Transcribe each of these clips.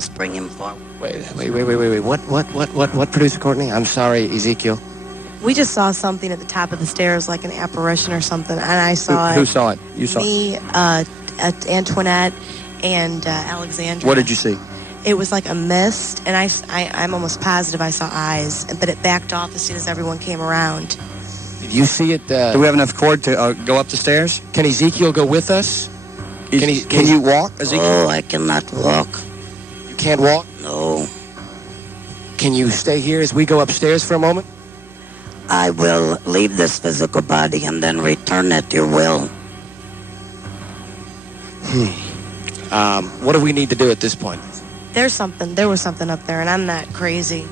Let's bring him forward. Wait. What, Producer Courtney? I'm sorry, Ezekiel. We just saw something at the top of the stairs, like an apparition or something, and I saw it. Who saw it? You saw me, Antoinette, and Alexandria. What did you see? It was like a mist, and I'm almost positive I saw eyes, but it backed off as soon as everyone came around. Did you see it? Do we have enough cord to go up the stairs? Can Ezekiel go with us? Can you walk, Ezekiel? Oh, I cannot walk. You can't walk? No. Can you stay here as we go upstairs for a moment? I will leave this physical body and then return at your will. What do we need to do at this point? There was something up there, and I'm not crazy.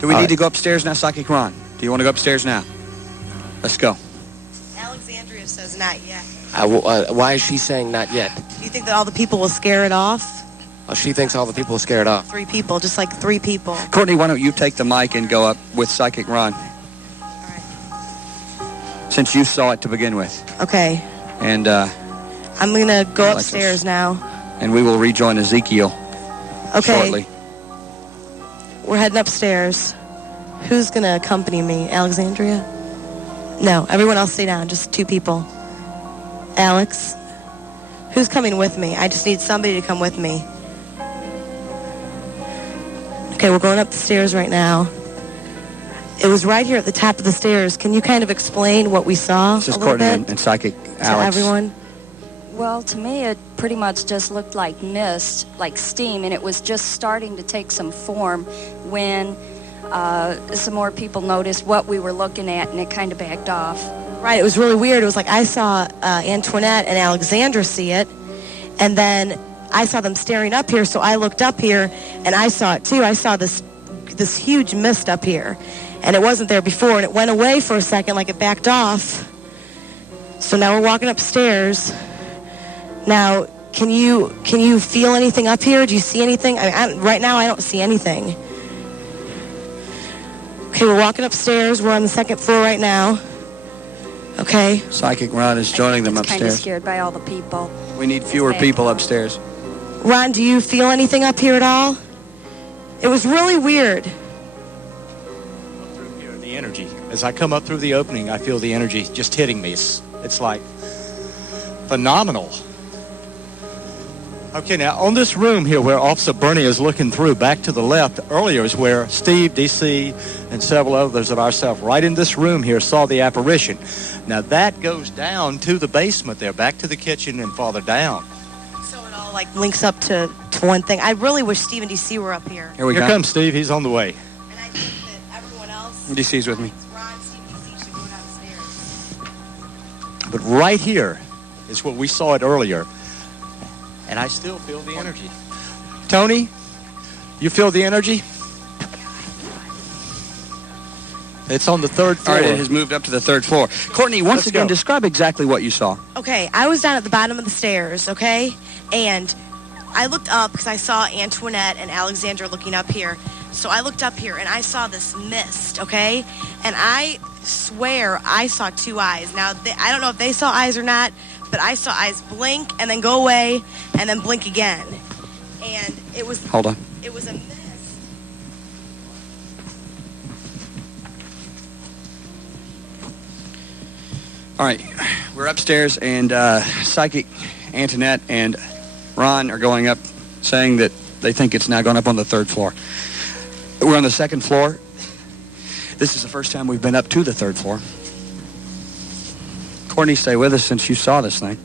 Do we need to go upstairs now, Psychic Ron? Do you want to go upstairs now? Let's go. Alexandria says not yet. Why is she saying not yet? Do you think that all the people will scare it off? Oh, she thinks all the people will scare it off. 3 people, just like 3 people. Courtney, why don't you take the mic and go up with Psychic Ron? All right. Since you saw it to begin with. Okay. And I'm going to go upstairs now. And we will rejoin Ezekiel shortly. We're heading upstairs. Who's going to accompany me? Alexandria? No, everyone else stay down. Just 2 people. Alex? Who's coming with me? I just need somebody to come with me. Okay, we're going up the stairs right now. It was right here at the top of the stairs. Can you kind of explain what we saw This is a little Courtney bit and Psychic to Alex. everyone? Well, to me, it pretty much just looked like mist, like steam, and it was just starting to take some form when some more people noticed what we were looking at, and it kind of backed off. Right, it was really weird. It was like I saw Antoinette and Alexandra see it, and then I saw them staring up here, so I looked up here, and I saw it too. I saw this huge mist up here, and it wasn't there before, and it went away for a second, like it backed off. So now we're walking upstairs. Now, can you feel anything up here? Do you see anything? Right now, I don't see anything. Okay, we're walking upstairs. We're on the 2nd floor right now. Okay. Psychic Ron is joining them Kind of upstairs. scared by all the people. We need fewer people upstairs. Ron, do you feel anything up here at all? It was really weird. The energy. As I come up through the opening, I feel the energy just hitting me. It's like phenomenal. Okay, now on this room here where Officer Bernie is looking through, back to the left, earlier is where Steve, DC, and several others of ourselves right in this room here saw the apparition. Now that goes down to the basement there, back to the kitchen and farther down. So it all like links up to one thing. I really wish Steve and DC were up here. Here comes Steve. He's on the way. And I think that everyone else, DC's with me. Ron, Steve, DC should go downstairs. But right here is what we saw it earlier. And I still feel the energy. Tony, you feel the energy? It's on the 3rd floor. All right, it has moved up to the 3rd floor. Courtney, once again, describe exactly what you saw. Okay, I was down at the bottom of the stairs, okay? And I looked up because I saw Antoinette and Alexandra looking up here. So I looked up here and I saw this mist, okay? And I swear I saw 2 eyes. Now, I don't know if they saw eyes or not, but I saw eyes blink and then go away and then blink again. And it was... Hold on. It was a mist. All right, we're upstairs, and Psychic Antoinette and Ron are going up, saying that they think it's now going up on the 3rd floor. We're on the 2nd floor. This is the first time we've been up to the 3rd floor. Courtney, stay with us since you saw this thing.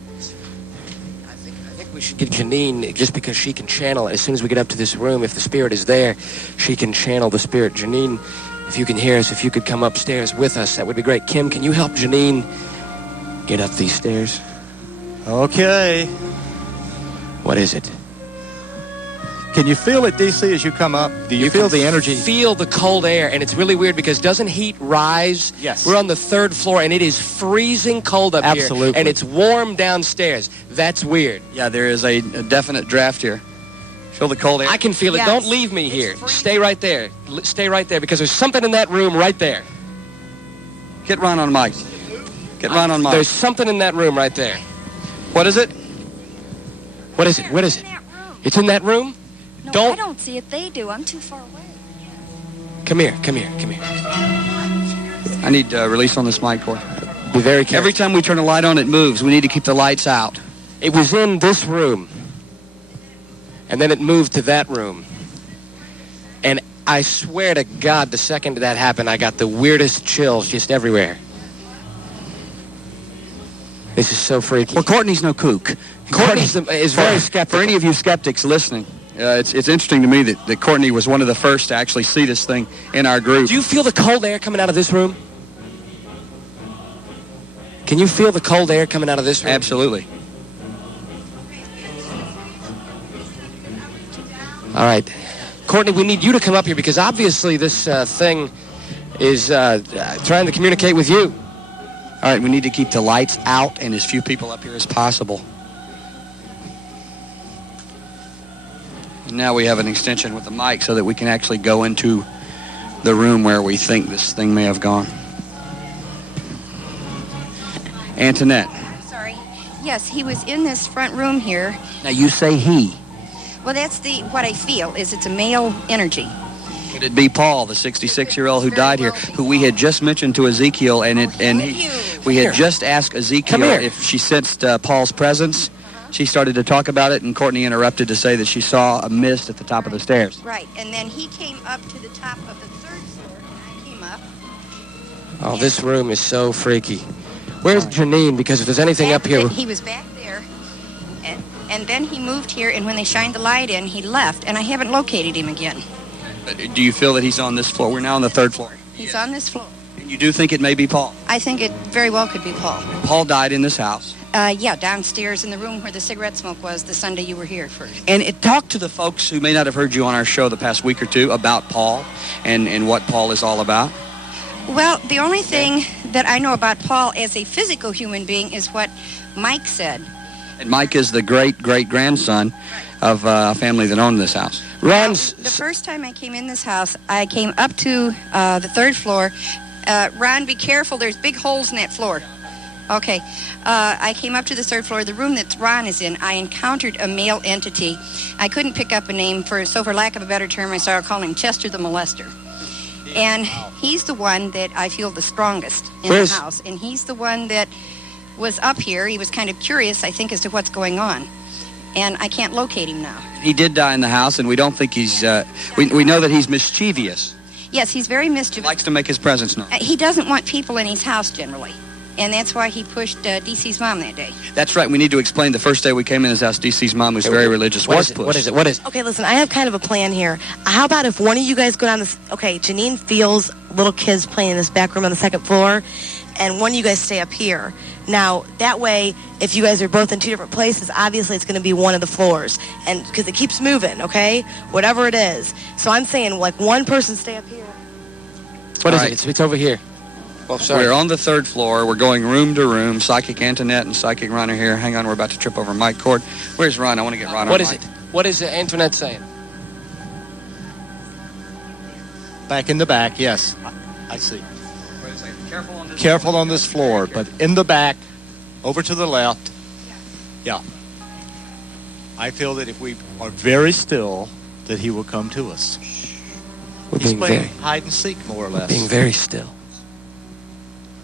I think we should get Janine, just because she can channel it. As soon as we get up to this room, if the spirit is there, she can channel the spirit. Janine, if you can hear us, if you could come upstairs with us, that would be great. Kim, can you help Janine get up these stairs? Okay. What is it? Can you feel it, DC, as you come up? Do you feel the energy? Feel the cold air, and it's really weird because doesn't heat rise? Yes. We're on the 3rd floor, and it is freezing cold up here. Absolutely. And it's warm downstairs. That's weird. Yeah, there is a definite draft here. Feel the cold air? I can feel it. Yes. Don't leave me here. Stay right there. Stay right there because there's something in that room right there. Get Ron on mic. Get Ron on mic. There's something in that room right there. What is it? What is it? What is it? It's in that room? No, Don't- I don't see it. They do. I'm too far away. Come here, come here, come here. I need release on this mic cord. Be very careful. Every time we turn a light on, it moves. We need to keep the lights out. It was in this room, and then it moved to that room. And I swear to God, the second that happened, I got the weirdest chills just everywhere. This is so freaky. Well, Courtney's no kook. Courtney is very skeptical. For any of you skeptics listening, it's interesting to me that Courtney was one of the first to actually see this thing in our group. Do you feel the cold air coming out of this room? Can you feel the cold air coming out of this room? Absolutely. All right. Courtney, we need you to come up here because obviously this thing is trying to communicate with you. All right, we need to keep the lights out and as few people up here as possible. And now we have an extension with the mic so that we can actually go into the room where we think this thing may have gone. Antoinette. Sorry. Yes, he was in this front room here. Now you say he. Well, that's what I feel is it's a male energy. Could it be Paul, the 66-year-old who died here, who we had just mentioned to Ezekiel, we had just asked Ezekiel if she sensed Paul's presence. She started to talk about it, and Courtney interrupted to say that she saw a mist at the top of the stairs. Right, and then he came up to the top of the third floor, and I came up. Oh, this room is so freaky. Where's Janine? Because if there's anything up here... He was back there, and then he moved here, and when they shined the light in, he left, and I haven't located him again. Do you feel that he's on this floor? We're now on the third floor. He's on this floor. And you do think it may be Paul? I think it very well could be Paul. Paul died in this house. Yeah, downstairs in the room where the cigarette smoke was the Sunday you were here first. And talk to the folks who may not have heard you on our show the past week or two about Paul and what Paul is all about. Well, the only thing that I know about Paul as a physical human being is what Mike said. And Mike is the great-great-grandson of a family that owned this house. The first time I came in this house, I came up to the third floor. Ron, be careful. There's big holes in that floor. Okay. I came up to the third floor. The room that Ron is in, I encountered a male entity. I couldn't pick up a name, so for lack of a better term, I started calling him Chester the Molester. And he's the one that I feel the strongest in the house. And he's the one that was up here. He was kind of curious, I think, as to what's going on. And I can't locate him now. He did die in the house, and we don't think he's... we know that he's mischievous. Yes, he's very mischievous. Likes to make his presence known. He doesn't want people in his house, generally. And that's why he pushed DC's mom that day. That's right. We need to explain the first day we came in his house, DC's mom was very religious. What is it? What is it? Okay, listen, I have kind of a plan here. How about if one of you guys go down this... Okay, Janine feels little kids playing in this back room on the second floor, and one of you guys stay up here. Now, that way, if you guys are both in two different places, obviously it's going to be one of the floors. And because it keeps moving, okay? Whatever it is. So I'm saying, like, one person stay up here. What is it? It's over here. Oh, sorry. We're on the third floor. We're going room to room. Psychic Antoinette and Psychic Ron are here. Hang on, we're about to trip over mic cord. Where's Ron? I want to get Ron on What is mic. it? What is Antoinette saying? Back in the back, yes. I see. Wait a second. Careful on this floor, but in the back, over to the left. Yeah. I feel that if we are very still, that he will come to us. We're He's being playing hide and seek, more or less. being very still.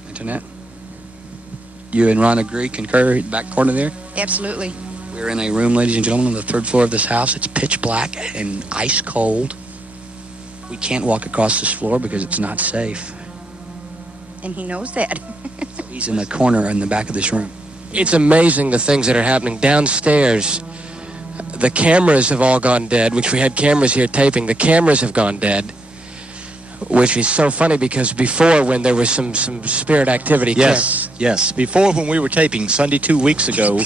Antoinette? You and Ron agree, concur, back corner there? Absolutely. We're in a room, ladies and gentlemen, on the third floor of this house. It's pitch black and ice cold. We can't walk across this floor because it's not safe. And he knows that. He's in the corner in the back of this room. It's amazing the things that are happening downstairs. The cameras have all gone dead, which we had cameras here taping. The cameras have gone dead, which is so funny because before, when there was some spirit activity... Yes. Before, when we were taping Sunday 2 weeks ago,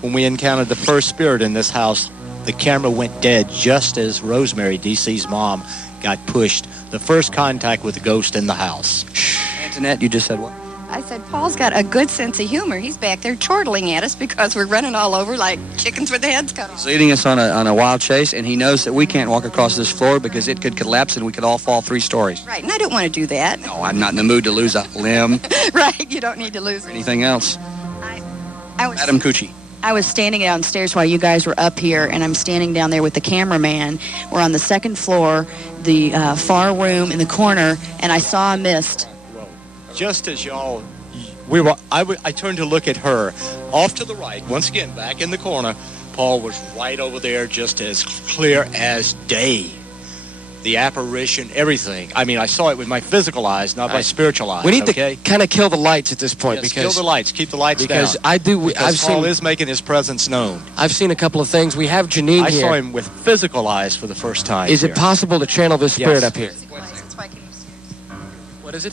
when we encountered the first spirit in this house, the camera went dead just as Rosemary, DC's mom, got pushed. The first contact with the ghost in the house. Antoinette, you just said what? I said, Paul's got a good sense of humor. He's back there chortling at us because we're running all over like chickens with their heads cut off. He's leading us on a wild chase, and he knows that we can't walk across this floor because it could collapse and we could all fall 3 stories. Right, and I don't want to do that. No, I'm not in the mood to lose a limb Right, you don't need to lose or anything else. I was... Madam Coochie. I was standing downstairs while you guys were up here, and I'm standing down there with the cameraman. We're on the second floor, the far room in the corner, and I saw a mist. Just as y'all, I turned to look at her. Off to the right, once again, back in the corner, Paul was right over there, just as clear as day. The apparition, everything. I mean, I saw it with my physical eyes, not my spiritual eyes. We need to kind of kill the lights at this point. Yes, because kill the lights. Keep the lights because down. I've Paul seen is making his presence known. I've seen a couple of things. We have Janine I here. saw him with physical eyes for the first time. Is here. it possible to channel this spirit up here? What is it?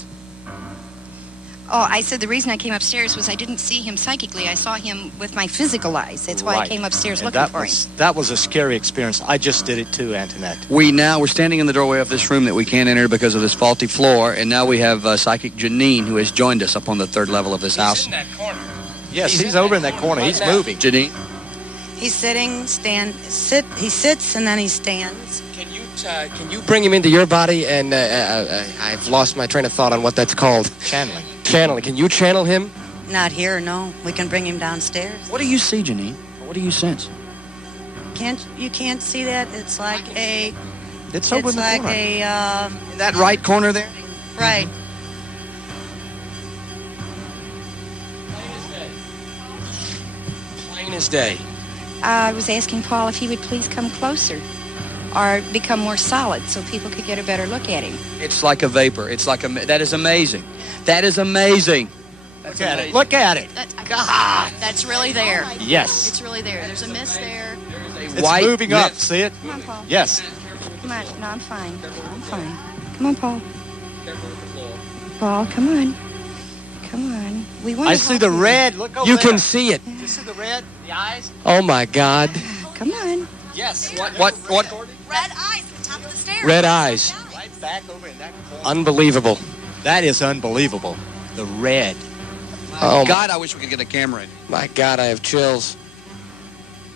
Oh, I said the reason I came upstairs was I didn't see him psychically. I saw him with my physical eyes. That's why I came upstairs And looking for him. that was a scary experience. I just did it too, Antoinette. We're standing in the doorway of this room that we can't enter because of this faulty floor, and now we have psychic Janine, who has joined us up on the third level of this house. He's in that corner. Yes, he's over in that corner. He's moving. Janine? He's sitting, he sits and then he stands. Can you bring him into your body? And I've lost my train of thought on what that's called. Channeling. Channeling. Can you channel him? Not here, no. We can bring him downstairs. What do you see, Janine? What do you sense? You can't see that? It's like a... It's over in the like corner. a... In that right corner there? Right. Plain as day. I was asking Paul if he would please come closer or become more solid so people could get a better look at him. It's like a vapor. It's like that is amazing. That is amazing. Look at it. Look at it. God, that's really there. Yes. It's really there. There's a mist there. It's white moving up. mist. See it? Come on, Paul. Yes. Come on. No, I'm fine. I'm fine. Come on, Paul. Paul, come on. Come on. We want I see the red. Look over You there. can see it. You see the red? The eyes? Oh my God. Come on. Yes. What? Red eyes at the top of the stairs. Red eyes. Right back over in that corner. Unbelievable. That is unbelievable. The red. Oh God, I wish we could get a camera in here. my God, I have chills.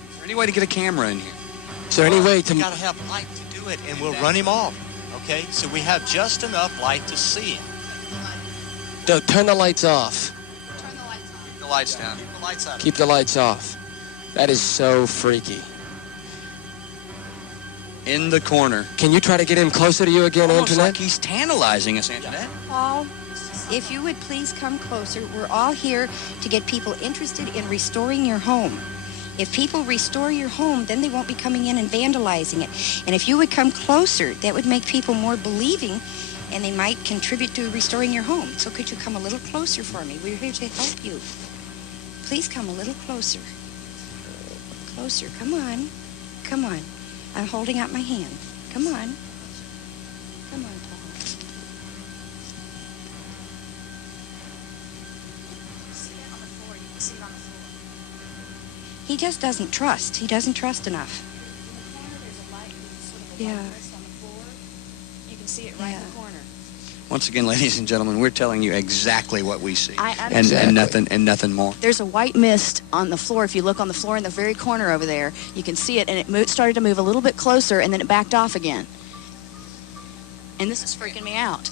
Is there any way to get a camera in here? Is there any way to... We gotta have light to do it, and we'll run him off. Okay? So we have just enough light to see him. No, turn the lights off. Keep the lights down. Keep the lights out. Keep the lights off. That is so freaky. In the corner. Can you try to get him closer to you again, Almost Antoinette? like he's tantalizing us, Antoinette. Paul, if you would please come closer. We're all here to get people interested in restoring your home. If people restore your home, then they won't be coming in and vandalizing it. And if you would come closer, that would make people more believing, and they might contribute to restoring your home. So could you come a little closer for me? We're here to help you. Please come a little closer. Closer. Come on. Come on. I'm holding out my hand. Come on. Come on, Paul. He just doesn't trust. He doesn't trust enough. Yeah. You can see it right in the corner. Once again, ladies and gentlemen, we're telling you exactly what we see, Exactly. and nothing more. There's a white mist on the floor. If you look on the floor in the very corner over there, you can see it, and it started to move a little bit closer, and then it backed off again. And this is freaking me out.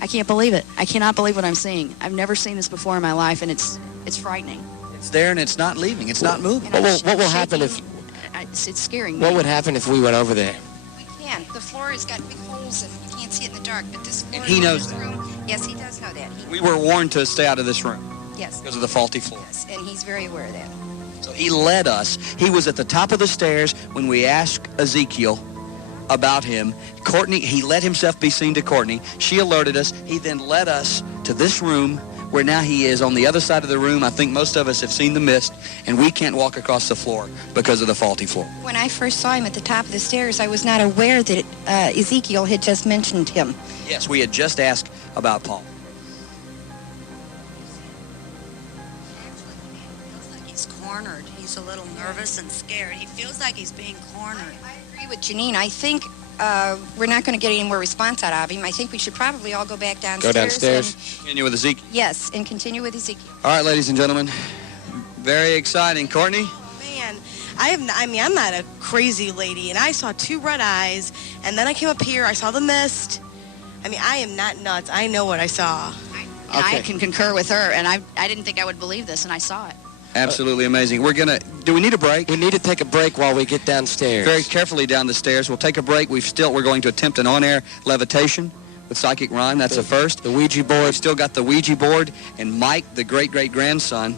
I can't believe it. I cannot believe what I'm seeing. I've never seen this before in my life, and it's frightening. It's there and it's not leaving. It's not moving. And What will happen if... It's scaring me. What would happen if we went over there? We can. The floor has got big holes in it. You can't see it in the dark, but this floor And he in knows this that. room, yes, he does know that. We were warned to stay out of this room Yes. because of the faulty floor. Yes, and he's very aware of that. So he led us. He was at the top of the stairs when we asked Ezekiel about him. Courtney, he let himself be seen to Courtney. She alerted us. He then led us to this room where now he is on the other side of the room. I think most of us have seen the mist, and we can't walk across the floor because of the faulty floor. When I first saw him at the top of the stairs, I was not aware that Ezekiel had just mentioned him. Yes, we had just asked about Paul. He's cornered. He's a little nervous and scared. He feels like he's being cornered. I agree with Janine. I think we're not going to get any more response out of him. I think we should probably all go back downstairs. Go downstairs. Continue with Ezekiel. Yes, and continue with Ezekiel. All right, ladies and gentlemen. Very exciting. Courtney? Man, I'm not a crazy lady, and I saw two red eyes, and then I came up here, I saw the mist. I mean, I am not nuts. I know what I saw. I can concur with her, and I didn't think I would believe this, and I saw it. Absolutely amazing. We're going to... Do we need a break? We need to take a break while we get downstairs. Very carefully down the stairs. We'll take a break. We're going to attempt an on-air levitation with Psychic Ron. That's the first. The Ouija board. We've still got the Ouija board. And Mike, the great-great-grandson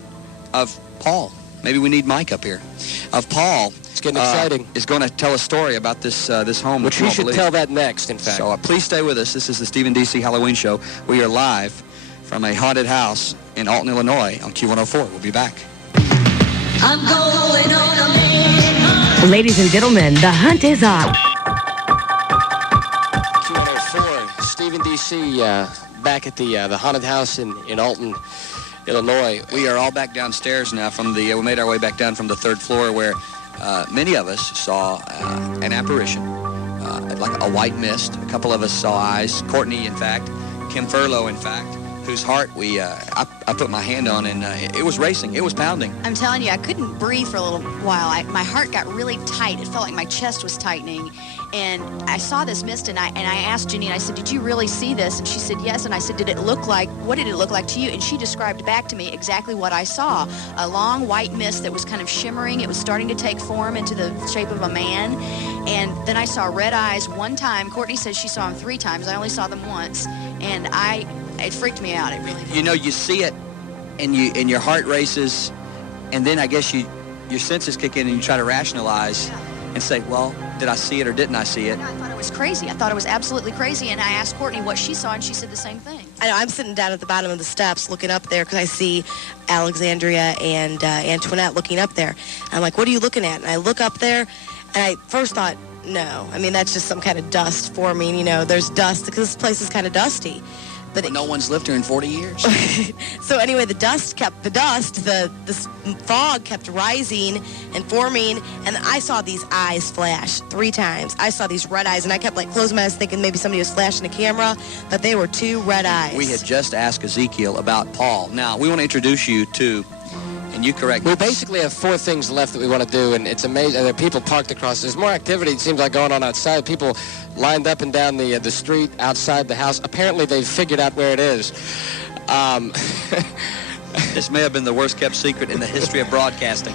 of Paul. Maybe we need Mike up here. Of Paul. It's getting exciting. Is going to tell a story about this home. Which we should tell that next, in fact. So please stay with us. This is the Stephen D.C. Halloween Show. We are live from a haunted house in Alton, Illinois on Q104. We'll be back. I'm going on a mission. Ladies and gentlemen, the hunt is on. Q104, Stephen D.C. Back at the haunted house in Alton, Illinois. We are all back downstairs now from the, we made our way back down from the third floor where many of us saw an apparition, like a white mist. A couple of us saw eyes. Courtney, in fact. Kim Furlow, in fact, whose heart I put my hand on, and it was racing. It was pounding. I'm telling you, I couldn't breathe for a little while. My heart got really tight. It felt like my chest was tightening. And I saw this mist, and I asked Janine, I said, did you really see this? And she said, yes. And I said, what did it look like to you? And she described back to me exactly what I saw. A long white mist that was kind of shimmering. It was starting to take form into the shape of a man. And then I saw red eyes one time. Courtney says she saw them 3 times. I only saw them once. And it freaked me out. It really did. You know, you see it, and your heart races, and then I guess your senses kick in, and you try to rationalize and say, well, did I see it or didn't I see it? I thought it was crazy. I thought it was absolutely crazy. And I asked Courtney what she saw, and she said the same thing. I know, I'm sitting down at the bottom of the steps looking up there because I see Alexandria and Antoinette looking up there. I'm like, what are you looking at? And I look up there, and I first thought, no. I mean, that's just some kind of dust forming. You know, there's dust because this place is kind of dusty. But no one's lived here in 40 years. So anyway, the fog kept rising and forming, and I saw these eyes flash 3 times. I saw these red eyes, and I kept like closing my eyes thinking maybe somebody was flashing a camera, but they were 2 red eyes. We had just asked Ezekiel about Paul. Now, we want to introduce you to, and you correct me. We basically have 4 things left that we want to do, and it's amazing. There are people parked across. There's more activity, it seems like, going on outside. People lined up and down the street outside the house. Apparently, they've figured out where it is. This may have been the worst-kept secret in the history of broadcasting.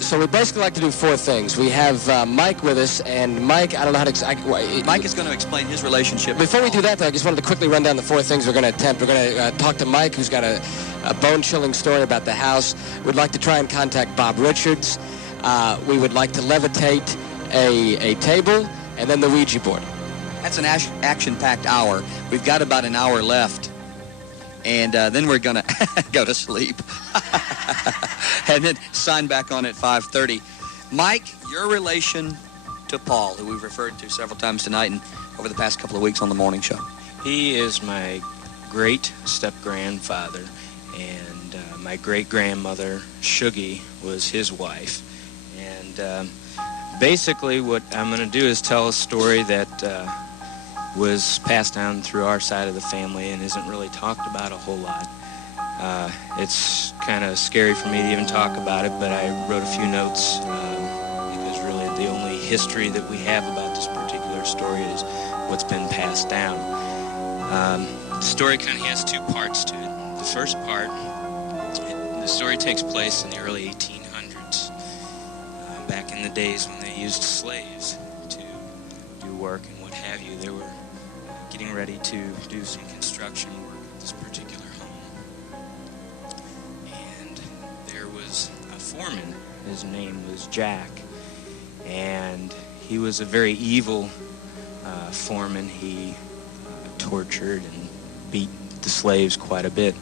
So we basically like to do 4 things. We have Mike with us, and Mike, I don't know how to... Mike is going to explain his relationship. Before we do that, though, I just wanted to quickly run down the 4 things we're going to attempt. We're going to talk to Mike, who's got a bone-chilling story about the house. We'd like to try and contact Bob Richards. We would like to levitate a table, and then the Ouija board. That's an action-packed hour. We've got about an hour left. And then we're going to go to sleep. And then sign back on at 5:30. Mike, your relation to Paul, who we've referred to several times tonight and over the past couple of weeks on the morning show. He is my great step-grandfather, and my great-grandmother, Shuggy, was his wife. And basically what I'm going to do is tell a story that was passed down through our side of the family and isn't really talked about a whole lot. It's kind of scary for me to even talk about it, but I wrote a few notes because really the only history that we have about this particular story is what's been passed down. The story kind of has 2 parts to it. The first part, the story takes place in the early 1800s, back in the days when they used slaves to do work and what have you. They were getting ready to do some construction work at this particular home. And there was a foreman. His name was Jack. And he was a very evil foreman. He tortured and beat the slaves quite a bit.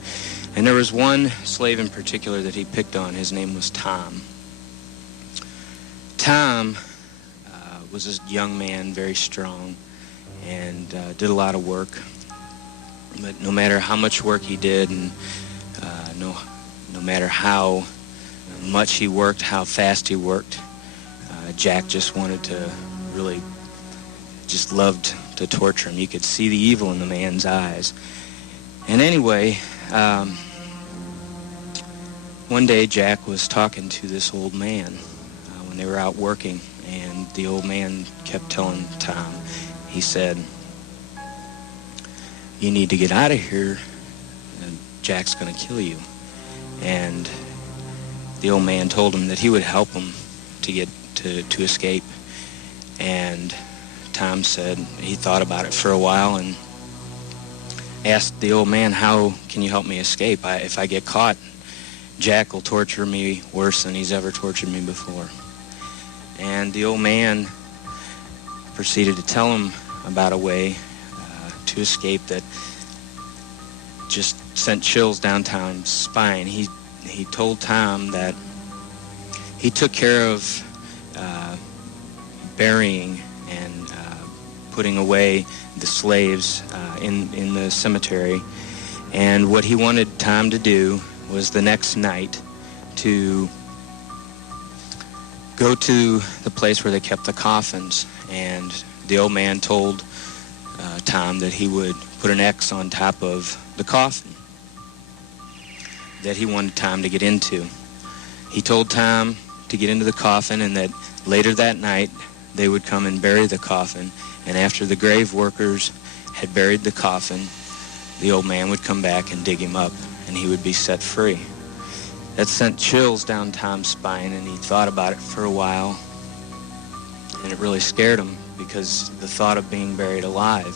And there was one slave in particular that he picked on. His name was Tom. Tom was a young man, very strong, and did a lot of work. But no matter how much work he did, and no matter how much he worked, how fast he worked, Jack just wanted to really, just loved to torture him. You could see the evil in the man's eyes. And anyway, one day Jack was talking to this old man when they were out working, and the old man kept telling Tom, he said, "You need to get out of here, and Jack's going to kill you." And the old man told him that he would help him to get to escape. And Tom said he thought about it for a while and asked the old man, how can you help me escape? If I get caught, Jack will torture me worse than he's ever tortured me before. And the old man proceeded to tell him about a way to escape that just sent chills down Tom's spine. He told Tom that he took care of burying and putting away the slaves in the cemetery, and what he wanted Tom to do was the next night to go to the place where they kept the coffins. And the old man told Tom that he would put an X on top of the coffin that he wanted Tom to get into. He told Tom to get into the coffin, and that later that night they would come and bury the coffin, and after the grave workers had buried the coffin, the old man would come back and dig him up, and he would be set free. That sent chills down Tom's spine, and he thought about it for a while, and it really scared him because the thought of being buried alive.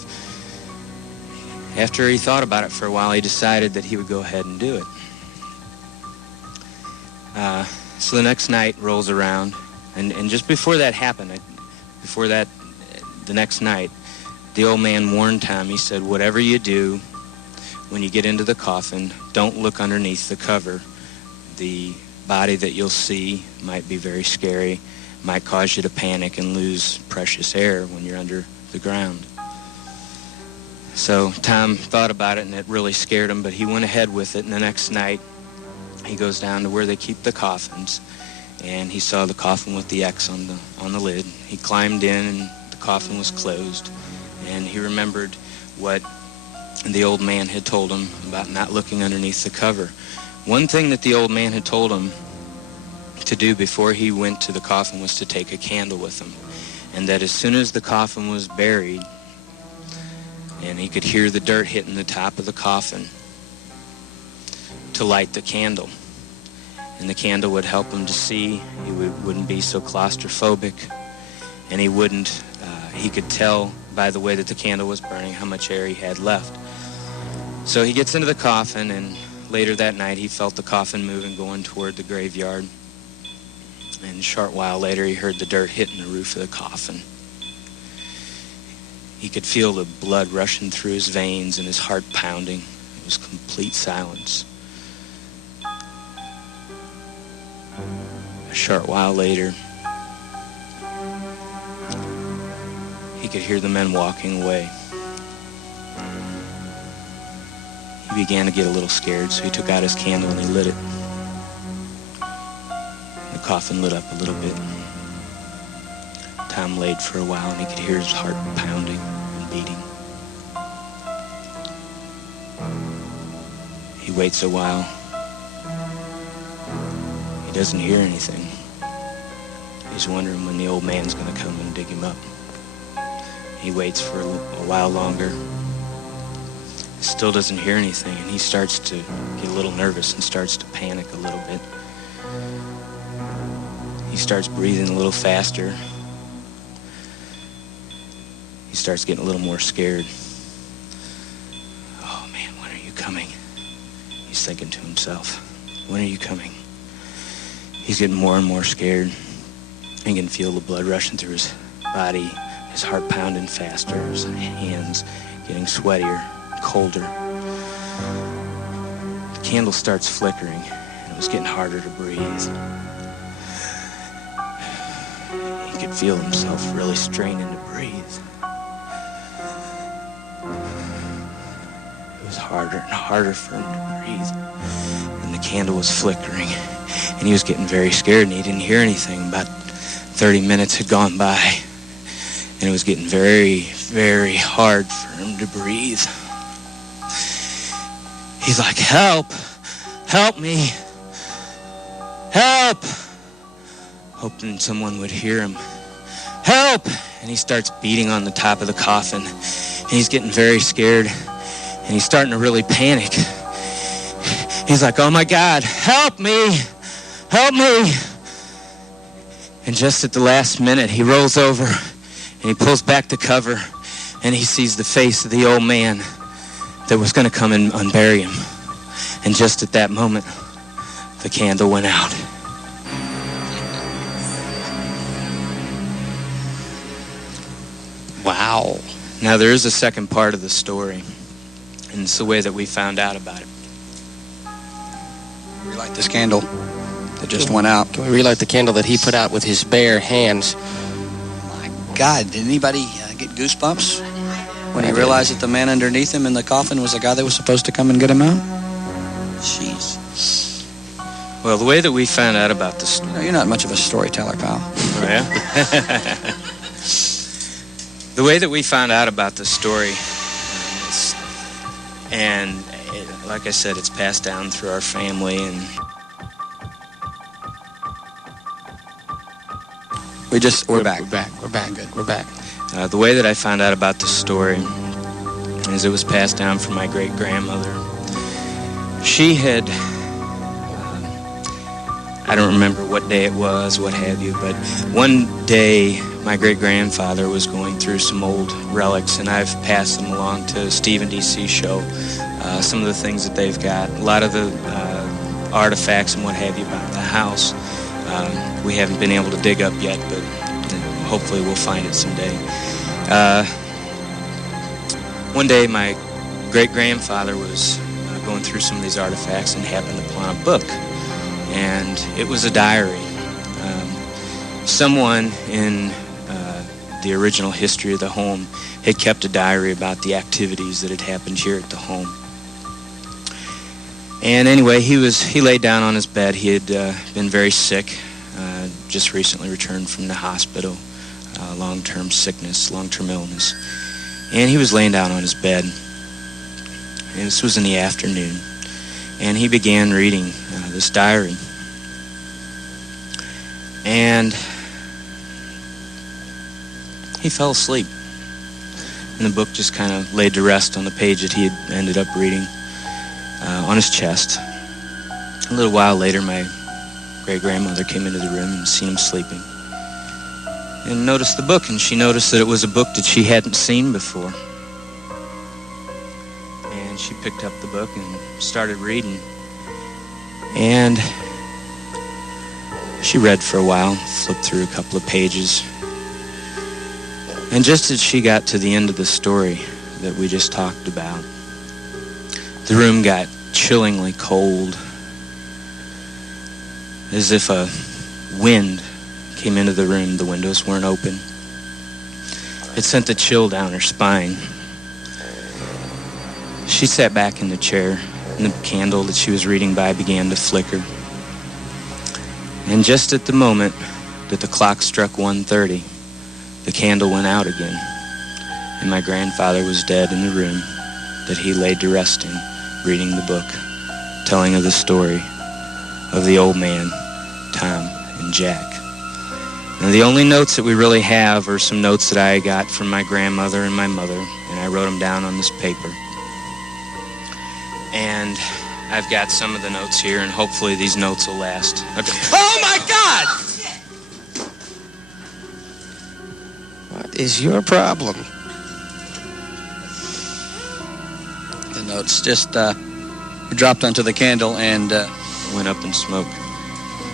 After he thought about it for a while, he decided that he would go ahead and do it. So the next night rolls around, and just before that happened, the next night, the old man warned Tom. He said, whatever you do when you get into the coffin, don't look underneath the cover. The body that you'll see might be very scary, might cause you to panic and lose precious air when you're under the ground. So Tom thought about it, and it really scared him, but he went ahead with it, and the next night he goes down to where they keep the coffins, and he saw the coffin with the X on the lid. He climbed in, and the coffin was closed, and he remembered what the old man had told him about not looking underneath the cover. One thing that the old man had told him to do before he went to the coffin was to take a candle with him, and that as soon as the coffin was buried and he could hear the dirt hitting the top of the coffin, to light the candle. And the candle would help him to see. He wouldn't be so claustrophobic, and he could tell by the way that the candle was burning how much air he had left. So he gets into the coffin, and later that night he felt the coffin moving, going toward the graveyard. And a short while later he heard the dirt hitting the roof of the coffin. He could feel the blood rushing through his veins and his heart pounding. It was complete silence. A short while later, he could hear the men walking away. He began to get a little scared, so he took out his candle and he lit it. The coffin lit up a little bit. Tom laid for a while, and he could hear his heart pounding and beating. He waits a while. He doesn't hear anything. He's wondering when the old man's going to come and dig him up. He waits for a while longer. Still doesn't hear anything, and he starts to get a little nervous and starts to panic a little bit. He starts breathing a little faster. He starts getting a little more scared. Oh man, when are you coming? He's thinking to himself, when are you coming? He's getting more and more scared. He can feel the blood rushing through his body, his heart pounding faster, his hands getting sweatier, colder. The candle starts flickering, and it was getting harder to breathe. He could feel himself really straining to breathe. It was harder and harder for him to breathe, and the candle was flickering, and he was getting very scared, and he didn't hear anything. About 30 minutes had gone by, and it was getting very, very hard for him to breathe. He's like, help, help me, help, hoping someone would hear him. Help! And he starts beating on the top of the coffin, and he's getting very scared, and he's starting to really panic. He's like, oh my God, help me, help me. And just at the last minute, he rolls over and he pulls back the cover and he sees the face of the old man that was going to come and unbury him. And just at that moment, the candle went out. Wow. Now, there is a second part of the story, and it's the way that we found out about it. Relight this candle that just went out. Can we relight the candle that he put out with his bare hands? My God, did anybody get goosebumps when he realized that the man underneath him in the coffin was the guy that was supposed to come and get him out? Jeez. Well, the way that we found out about the story... No, you're not much of a storyteller, pal. Oh, yeah? The way that we found out about the story, like I said, it's passed down through our family, and we're back. We're back. Good. We're back. The way that I found out about the story is it was passed down from my great-grandmother. She had, I don't remember what day it was, what have you, but one day my great-grandfather was going through some old relics, and I've passed them along to Steve and DC's show. Some of the things that they've got, a lot of the artifacts and what have you about the house. We haven't been able to dig up yet, but hopefully we'll find it someday. One day my great-grandfather was going through some of these artifacts and happened upon a book, and it was a diary. Someone in the original history of the home had kept a diary about the activities that had happened here at the home. And anyway, he laid down on his bed. He had been very sick, just recently returned from the hospital, long-term sickness, long-term illness. And he was laying down on his bed, and this was in the afternoon, and he began reading this diary. And he fell asleep, and the book just kind of laid to rest on the page that he had ended up reading on his chest. A little while later, my great-grandmother came into the room and seen him sleeping and noticed the book, and she noticed that it was a book that she hadn't seen before. And she picked up the book and started reading, and she read for a while, flipped through a couple of pages. And just as she got to the end of the story that we just talked about, the room got chillingly cold, as if a wind came into the room. The windows weren't open. It sent a chill down her spine. She sat back in the chair, and the candle that she was reading by began to flicker. And just at the moment that the clock struck 1:30, the candle went out again, and my grandfather was dead in the room that he laid to rest in, reading the book, telling of the story of the old man, Tom, and Jack. And the only notes that we really have are some notes that I got from my grandmother and my mother, and I wrote them down on this paper. And I've got some of the notes here, and hopefully these notes will last. Okay. Oh my God! What is your problem? The notes just dropped onto the candle and went up in smoke.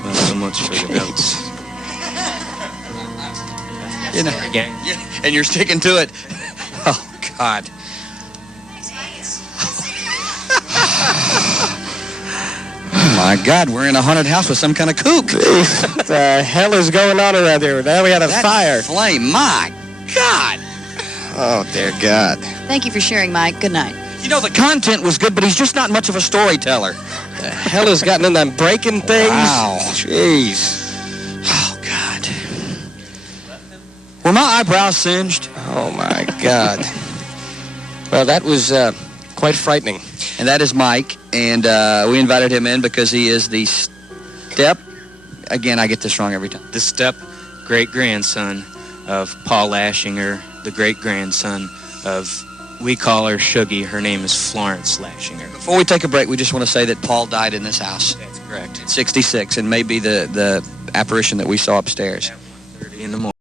Well, so much for the notes. You know, and you're sticking to it. Oh God. Oh my God, we're in a haunted house with some kind of kook. What the hell is going on around here? Now we got a fire. Flame, my God. Oh, dear God. Thank you for sharing, Mike. Good night. You know, the content was good, but he's just not much of a storyteller. The hell has gotten in them breaking things? Wow. Jeez. Oh, God. Were my eyebrows singed? Oh, my God. Well, that was quite frightening. And that is Mike, and we invited him in because he is the step... Again, I get this wrong every time. The step-great-grandson of Paul Lashinger, the great-grandson of We call her Shuggy. Her name is Florence Lashinger. Before we take a break, we just want to say that Paul died in this house. That's correct. 66, and maybe the apparition that we saw upstairs. 1:30 in the morning.